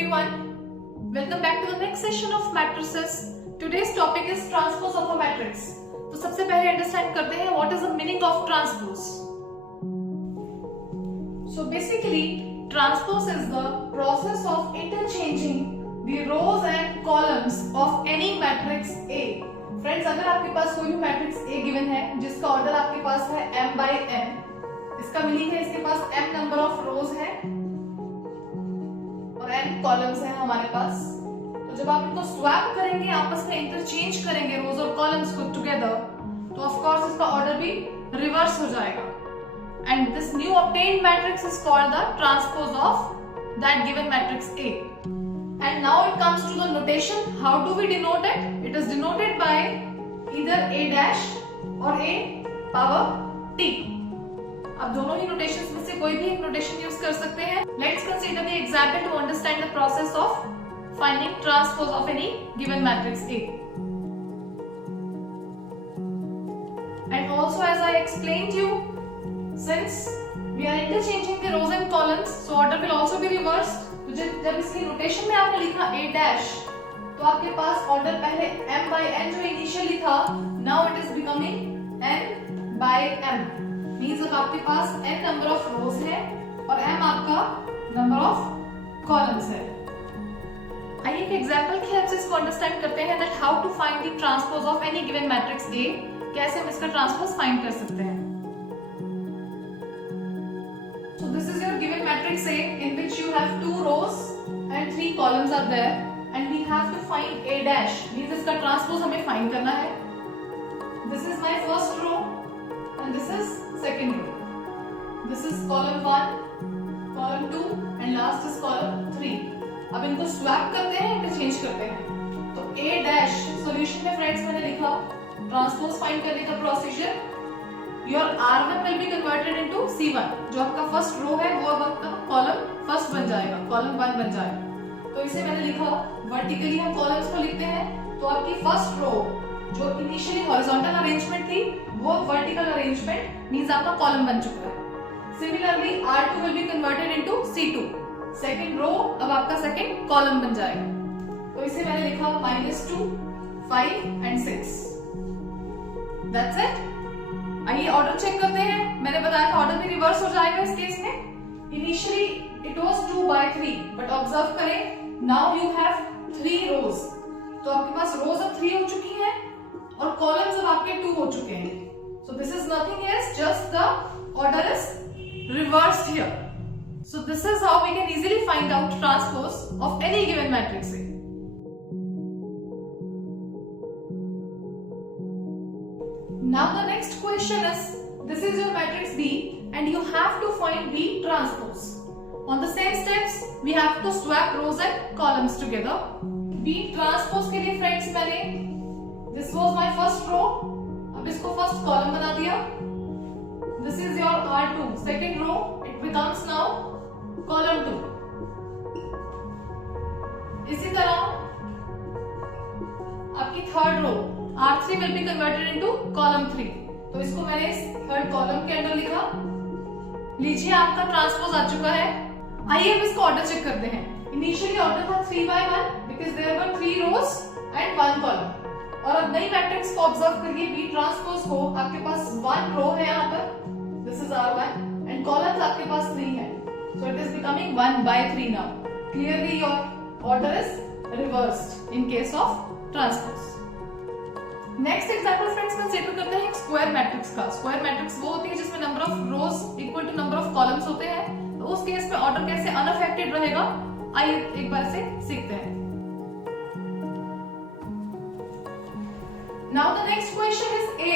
everyone. Welcome back to the next session of matrices. Today's topic is transpose of a matrix. तो सबसे पहले understand करते हैं what is the meaning of transpose. So basically, transpose is the process of interchanging the rows and columns of any matrix A. Friends, अगर आपके पास कोई भी matrix A given है जिसका ऑर्डर आपके पास है m by n, इसका मीनिंग है इसके पास m नंबर ऑफ रोज है और n कॉलम्स हैं हमारे पास. तो जब आप इनको स्वैप करेंगे, आपस में इंटरचेंज करेंगे रोज और कॉलम्स को टुगेदर, तो ऑफ कोर्स इसका ऑर्डर भी रिवर्स हो जाएगा. And this new obtained matrix is called the transpose of that given matrix A. And now it comes to the notation. How do we denote it? It is denoted by either A dash or A power T. अब दोनों ही notations में से कोई भी एक notation use कर सकते हैं. Let's consider the example to understand the process of finding transpose of any given matrix A. And also, as I explained you, since we are interchanging the rows and columns, so order will also be reversed. तो जब इसकी notation में आपने लिखा A dash, तो आपके पास order पहले m by n जो इनिशियली था, now it is becoming n by m. Means अब आपके पास n नंबर ऑफ रोज है और m आपका नंबर ऑफ कॉलम्स है. आइए एक एग्जांपल की हेल्प से इसको अंडरस्टैंड करते हैं that how to find the transpose of any given matrix A. कैसे हम इसका ट्रांसपोज फाइंड कर सकते हैं. So this is your given matrix A in which you have 2 rows and 3 columns are there and we have to find A dash. Means इसका transpose हमें find करना है. This is my first row and this is second row. This is column 1, column 2 and last is column 3. अब इनको swap करते हैं, interchange करते हैं. तो A dash सॉल्यूशन में फ्रेंड्स मैंने लिखा ट्रांसपोज फाइंड करने का procedure. Your R1 will be converted into C1. जो आपका फर्स्ट रो है वो अब आपका कॉलम फर्स्ट बन जाएगा, कॉलम 1 बन जाएगा. तो इसे मैंने लिखा वर्टिकली हम कॉलम्स को लिखते हैं. तो आपकी फर्स्ट रो जो इनिशियली हॉरिजॉन्टल अरेंजमेंट थी वो वर्टिकल अरेंजमेंट मींस आपका कॉलम बन चुका है. Similarly R2 will be converted into C2. Second row अब आपका सेकंड कॉलम बन जाएगा. तो इसे मैंने लिखा -2, 5 and 6. That's it. आइए ऑर्डर चेक करते हैं. मैंने बताया था ऑर्डर भी रिवर्स हो जाएगा इस केस में. Initially it was 2 by 3 but observe करें नाउ यू हैव 3 रोज. तो आपके पास रोज अब 3 हो चुकी हैं और कॉलम्स अब आपके 2 हो चुके हैं. So this is nothing else, just the order is reversed here. So this is how we can easily find out transpose of any given matrix A. Now the next question is, this is your matrix B and you have to find B transpose. On the same steps, we have to swap rows and columns together. B transpose के लिए friends मैंने this was my first row, अब इसको first column बना दिया. This is your R2, second row, it becomes now column 2. इसी तरह आपकी third row R3 will be converted into column 3. तो इसको मैंने इस थर्ड कॉलम के अंदर लिखा. लीजिए आपका ट्रांसपोज आ चुका है. आइए अब इसको ऑर्डर चेक करते हैं. इनिशियली ऑर्डर था 3 by 1 because there were 3 rows and 1 column. और अब नई मैट्रिक्स को ऑब्जर्व करिए. B ट्रांसपोज को आपके पास 1 रो है यहाँ पर, this is R1 and columns आपके पास 3 है. So it is becoming 1 by 3 now. Clearly your order is reversed in case of transpose. Next example friends consider करते हैं एक स्क्वायर मैट्रिक्स का. स्क्वायर मैट्रिक्स वो होती है जिसमें number of rows equal to number of columns होते हैं. तो उस केस में ऑर्डर कैसे अनअफेक्टेड रहेगा, आइए एक बार से सीखते हैं. Now the next question is A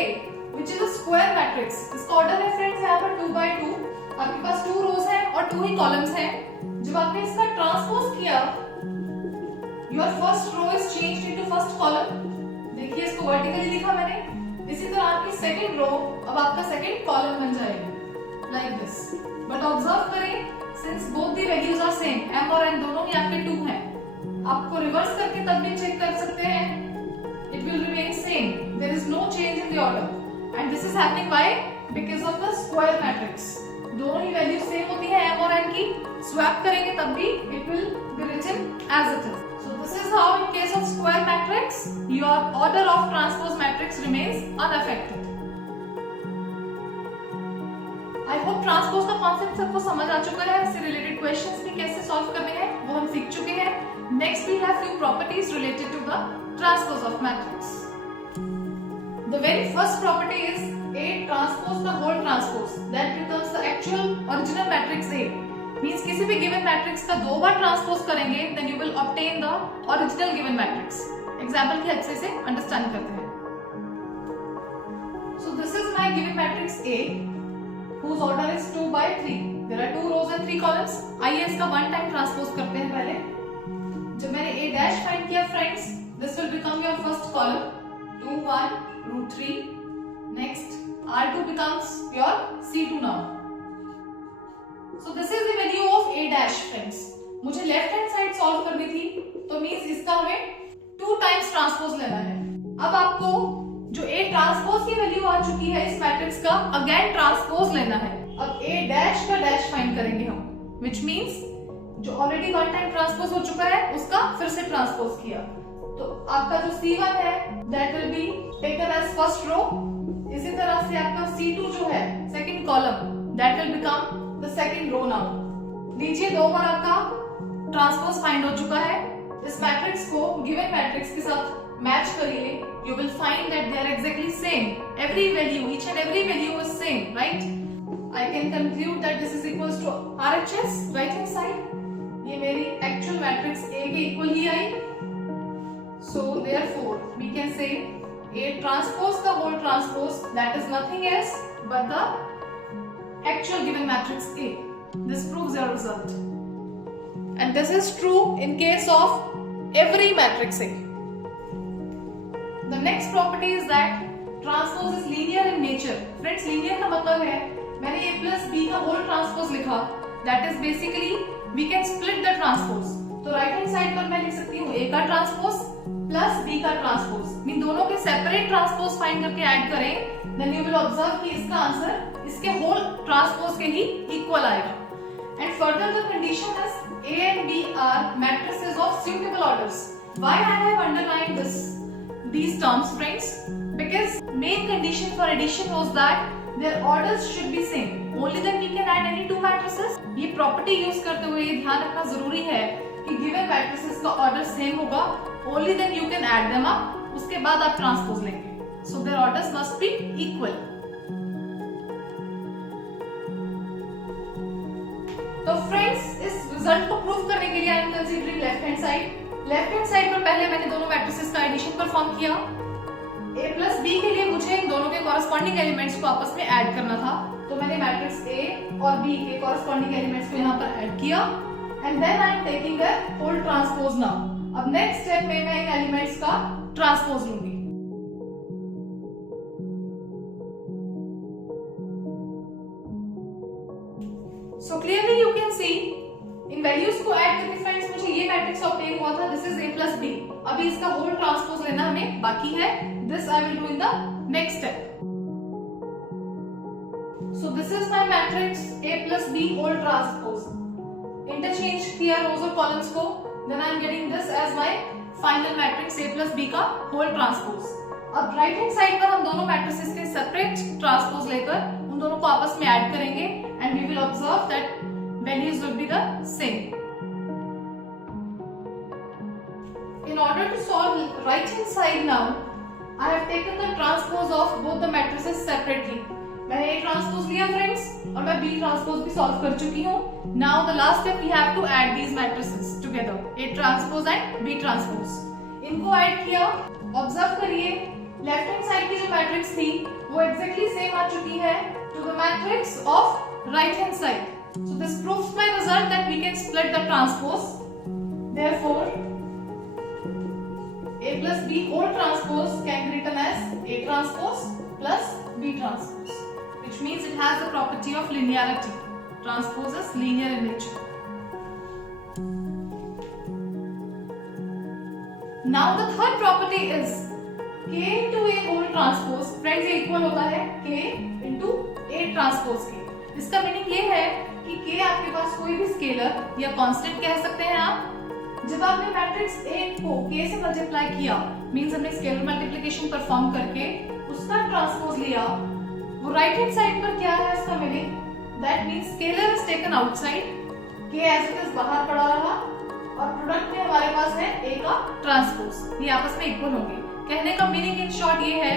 which is a square matrix. इसका ऑर्डर है फ्रेंड्स यहाँ पर 2 by 2. आपके पास 2 रोज हैं और 2 ही कॉलम्स हैं. जब आपने इसका ट्रांसपोज किया, your first row is changed into first column. देखिए इसको वर्टिकली लिखा मैंने. इसी तरह आपकी सेकंड रो अब आपका सेकंड कॉलम बन जाएगी लाइक दिस. बट ऑब्जर्व करें since both the values are same, m और n दोनों ही आपके 2 हैं, आपको रिवर्स करके तब भी चेक कर सकते हैं. It will remain same, there is no change in the order. And this is happening why? Because of the square matrix. दोनों ही वैल्यू सेम होती है m और n की, स्वैप करेंगे तब भी it will be written as it is. So this is how in case of square matrix your order of transpose matrix remains unaffected. I hope transpose का concept सबको समझ आ चुका है. इससे रिलेटेड क्वेश्चंस भी कैसे सॉल्व करने हैं वो हम सीख चुके हैं. Next we have few properties related to the transpose of matrix. The very first property is A transpose the whole transpose. That becomes the actual original matrix A. Means किसी भी given matrix का दो बार transpose करेंगे, then you will obtain the original given matrix. Example की अच्छे से understand करते हैं. So this is my given matrix A, whose order is 2 by 3. There are 2 rows and 3 columns. आइए इसका one time transpose करते हैं पहले. जब मैंने A dash find किया friends, this will become your first column. 2 1 root 3. Next R2 becomes your C2 now. So this is the value of A dash friends. मुझे left hand side solve करनी थी, तो मींस इसका हमें 2 times transpose लेना है. अब आपको जो A ट्रांसपोज की वैल्यू आ चुकी है इस मैट्रिक्स का अगेन ट्रांसपोज लेना है. अब A डैश का डैश फाइंड करेंगे हम, which means जो ऑलरेडी वन टाइम ट्रांसपोज हो चुका है उसका फिर से ट्रांसपोज किया. तो आपका जो C1 है that will be taken as first row. इसी तरह से आपका C2 जो है second column that will become the second row now. लीजिए दो बार आपका ट्रांसपोज फाइंड हो चुका है. इस मैट्रिक्स को गिवन मैट्रिक्स के साथ मैच करिए. You will find that they are exactly same. Every value, each and every value is same, right? I can conclude that this is equals to RHS, right hand side. ये मेरी actual matrix A के equal he I. So therefore we can say A transpose the whole transpose, that is nothing else but the actual given matrix A. This proves your result. And this is true in case of every matrix A. The next property is that transpose is linear in nature. Friends, linear का मतलब है मैंने A plus B का whole transpose लिखा. That is basically we can split the transpose. तो right hand side पर मैं लिख सकती हूँ A का ट्रांसपोज प्लस B का ट्रांसपोज. मीन दोनों के सेपरेट ट्रांसपोज फाइंड करके ऐड करें, देन यू विल ऑब्जर्व कि इसका आंसर इसके होल ट्रांसपोज के ही इक्वल आएगा. And further the condition is A and B are matrices of suitable orders. Why I have underlined these terms friends? Because main condition for addition was that their orders should be same. Only then we can add any two matrices. ये property use करते हुए ये ध्यान रखना जरूरी है कि given matrices का ऑर्डर सेम होगा. Only then you can add them up. उसके बाद आप ट्रांसपोज लेंगे. So their orders must be equal. तो फ्रेंड्स इस रिजल्ट को प्रूव करने के लिए I am considering left hand side. Left hand side पर पहले मैंने दोनों मैट्रिसेस का एडिशन परफॉर्म किया. A plus B के लिए मुझे इन दोनों के कॉरस्पॉन्डिंग एलिमेंट्स को आपस में ऐड करना था. तो मैंने मैट्रिक्स A और B के कॉरस्पॉन्डिंग एलिमेंट्स को यहाँ पर ऐड किया. And then I am taking the whole transpose now. अब नेक्स्ट स्टेप में मैं इन एलिमेंट्स का ट्रांसपोज लूंगी. So clearly you can see इन वैल्यूज को ऐड करके फ्रेंड्स मुझे ये मैट्रिक्स ऑब्टेन हुआ था. This is A plus B. अभी इसका होल ट्रांसपोज लेना हमें बाकी है. This I will do in the next step. So this is my matrix A plus B whole transpose. Interchange किया रोज और कॉलम्स को. Then I am getting this as my final matrix A plus B का whole transpose. अब right hand side पर हम दोनों matrices के separate transpose लेकर उन दोनों को आपस में ऐड करेंगे and we will observe that values will be the same. In order to solve right hand side now, I have taken the transpose of both the matrices separately. मैंने A transpose लिया friends और मैं B transpose भी solve कर चुकी हूँ. Now the last step we have to add these matrices together. A transpose and B transpose. इनको add किया. ऑब्जर्व करिए लेफ्ट हैंड साइड की जो मैट्रिक्स थी वो एग्जैक्टली सेम आ चुकी है to the matrix of right hand side. So this proves my result that we can split the transpose. Therefore A plus B whole transpose can be written as A transpose plus B transpose, which means it has the property of linearity. Transpose is linear in nature. Now the third property is K into A whole transpose. Friends, ये equal होता है K into A transpose के. इसका meaning ये है कि K आपके पास कोई भी स्केलर या कांस्टेंट कह सकते हैं आप। जब आपने मैट्रिक्स A को K से मल्टीप्लाई किया, मींस हमने स्केलर मल्टीप्लिकेशन परफॉर्म करके उसका ट्रांसपोज लिया, वो राइट हैंड साइड पर क्या है इसका meaning, that means scalar is taken outside, K as it is बाहर पड़ा रहा और प्रोडक्ट में हमारे पास है A का ट्रांसपोज, ये आपस में इक्वल होंगे। कहने का मीनिंग इन शॉर्ट ये है,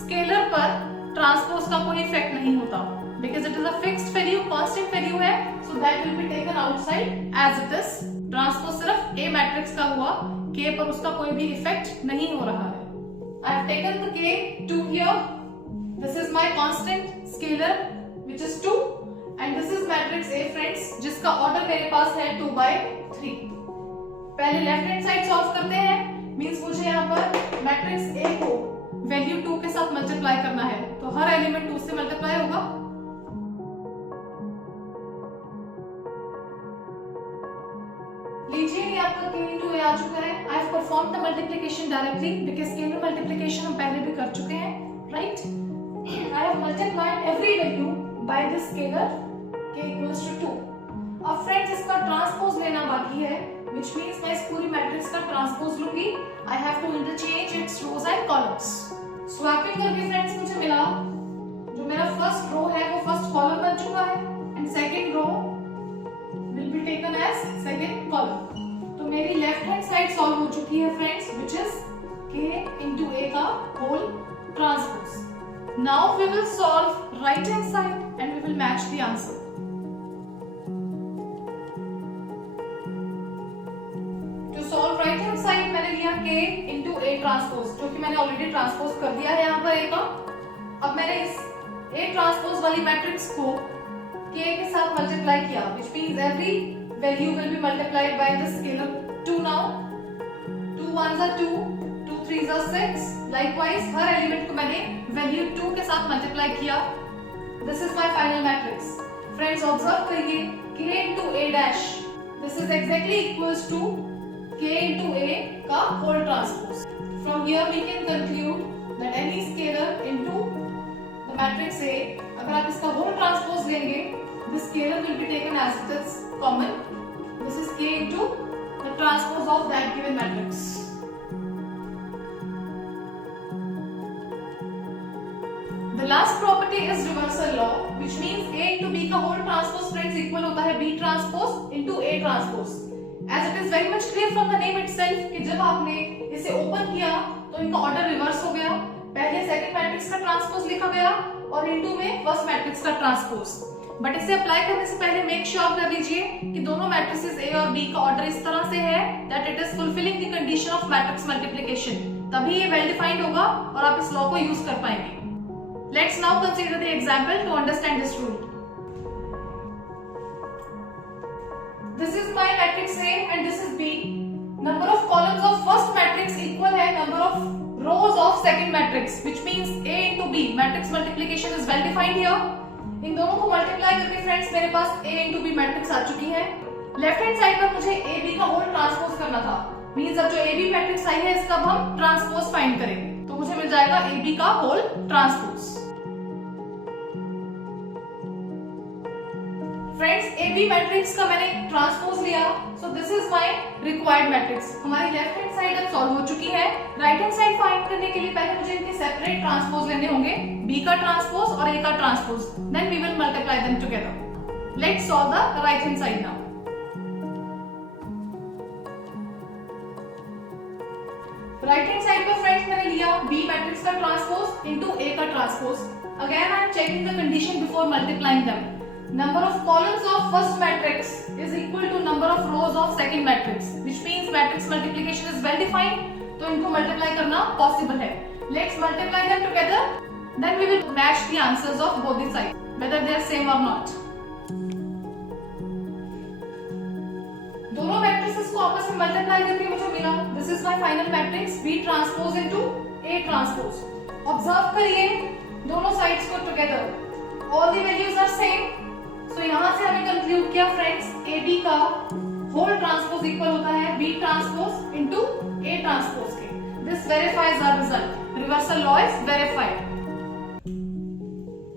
स्केलर पर ट्रांसपोज का कोई इफेक्ट नहीं होता, because it is a fixed value, constant value है, so that will be taken outside as it is. Transpose सिर्फ A मैट्रिक्स का हुआ, K पर उसका कोई भी इफेक्ट नहीं हो रहा है। I have taken the K to here. This is my constant scalar which is 2 and this is matrix A friends, जिसका ऑर्डर मेरे पास है 2/3। पहले लेफ्ट हैंड साइड सॉल्व करते हैं, मींस मुझे यहाँ पर मैट्रिक्स A को वैल्यू 2 के साथ मल्टीप्लाई करना है, तो हर एलिमेंट 2 से मल्टीप्लाई होगा। लीजिए ये आपका K into A आ चुका है। I have performed the multiplication directly because scalar multiplication हम पहले भी कर चुके हैं, right? I have multiplied every value by this scalar K equals to 2। अब फ्रेंड्स इसका ट्रांसपोज लेना बाकी है, which means मैं इस पूरी मैट्रिक्स का ट्रांसपोज लूंगी। I have to interchange its rows and columns। Swapping करके फ्रेंड्स मुझे मिला, जो मेरा फर्स्ट रो है वो फर्स्ट कॉलम बन चुका है and second row will be taken as second column। तो मेरी लेफ्ट हैंड साइड सॉल्व हो चुकी है friends, which is K into A का whole transpose। Now we will solve right hand side and we will match the answer। To solve right hand side मैंने लिया K into A transpose, जो कि मैंने already transpose कर दिया है यहाँ पर A का। अब मैंने इस A ट्रांसपोज वाली मैट्रिक्स को K के साथ मल्टीप्लाई किया, which means every value will be multiplied by the scalar 2 now। 2 1s are 2, 2 3s are 6। Likewise her element को मैंने वैल्यू 2 के साथ मल्टीप्लाई किया। This is my final matrix। Friends observe करिए, K into A dash, this is exactly equals to K into A का whole transpose। From here we can conclude that any scalar into the matrix A, अगर आप इसका whole transpose लेंगे, this scalar will be taken as it is common। This is K into the transpose of that given matrix। The last property is reversal law, which means A into B का whole transpose friends equal होता है B transpose into A transpose। As it is very much clear from the name itself कि जब आपने इसे open किया तो इनका ऑर्डर रिवर्स हो गया, पहले सेकंड मैट्रिक्स का ट्रांसपोज लिखा गया और इनटू में फर्स्ट मैट्रिक्स का ट्रांसपोज। बट इसे अप्लाई करने से पहले मेक श्योर कर लीजिए कि दोनों मैट्रिसेस A और B का ऑर्डर इस तरह से है that it is fulfilling the condition of matrix multiplication, तभी ये वेल डिफाइंड होगा और आप इस लॉ को यूज कर पाएंगे। Let's now consider the example to understand this rule. This is my matrix A and this is B। Number of columns of first matrix equal है number of rows of second matrix, which means A into B। Matrix multiplication is well defined here। इन दोनों को multiply करके friends मेरे पास A into B matrix आ चुकी है। Left hand side पर मुझे A B का होल ट्रांसपोज करना था, मींस अब जो A B मैट्रिक्स आई है इसका हम ट्रांसपोज फाइंड करेंगे, तो मुझे मिल जाएगा A B का whole transpose. Friends A B matrix का मैंने ट्रांसपोज लिया, so this is my required matrix. हमारी लेफ्ट हैंड साइड अब सॉल्व हो चुकी है। राइट हैंड साइड फाइंड करने के लिए पहले मुझे इनके सेपरेट ट्रांसपोज लेने होंगे, B का ट्रांसपोज और A का transpose, then we will multiply them together. Let's solve the right hand side now. Right hand side पर फ्रेंड्स मैंने लिया B मैट्रिक्स का ट्रांसपोज इनटू A का transpose. Again I am checking the condition before multiplying them. Number of columns of first matrix is equal to number of rows of second matrix, which means matrix multiplication is well defined, तो इनको multiply करना possible है। Let's multiply them together, then we will match the answers of both the sides, whether they are same or not। दोनों matrices को आपस में multiply करके मुझे मिला, this is my final matrix B transpose into A transpose। Observe करिए दोनों sides को together, all the values are same। तो यहाँ से हमें कंक्लूड किया फ्रेंड्स ए बी का होल ट्रांसपोज इक्वल होता है B transpose into A transpose के। This verifies our result. Reversal law is verified.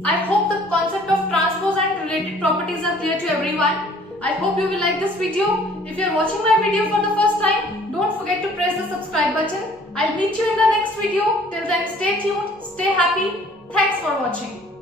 I hope the concept of transpose and related properties are clear to everyone. I hope you will like this video. If you are watching my video for the first time, don't forget to press the subscribe button. I'll meet you in the next video. Till then, stay tuned, stay happy. Thanks for watching.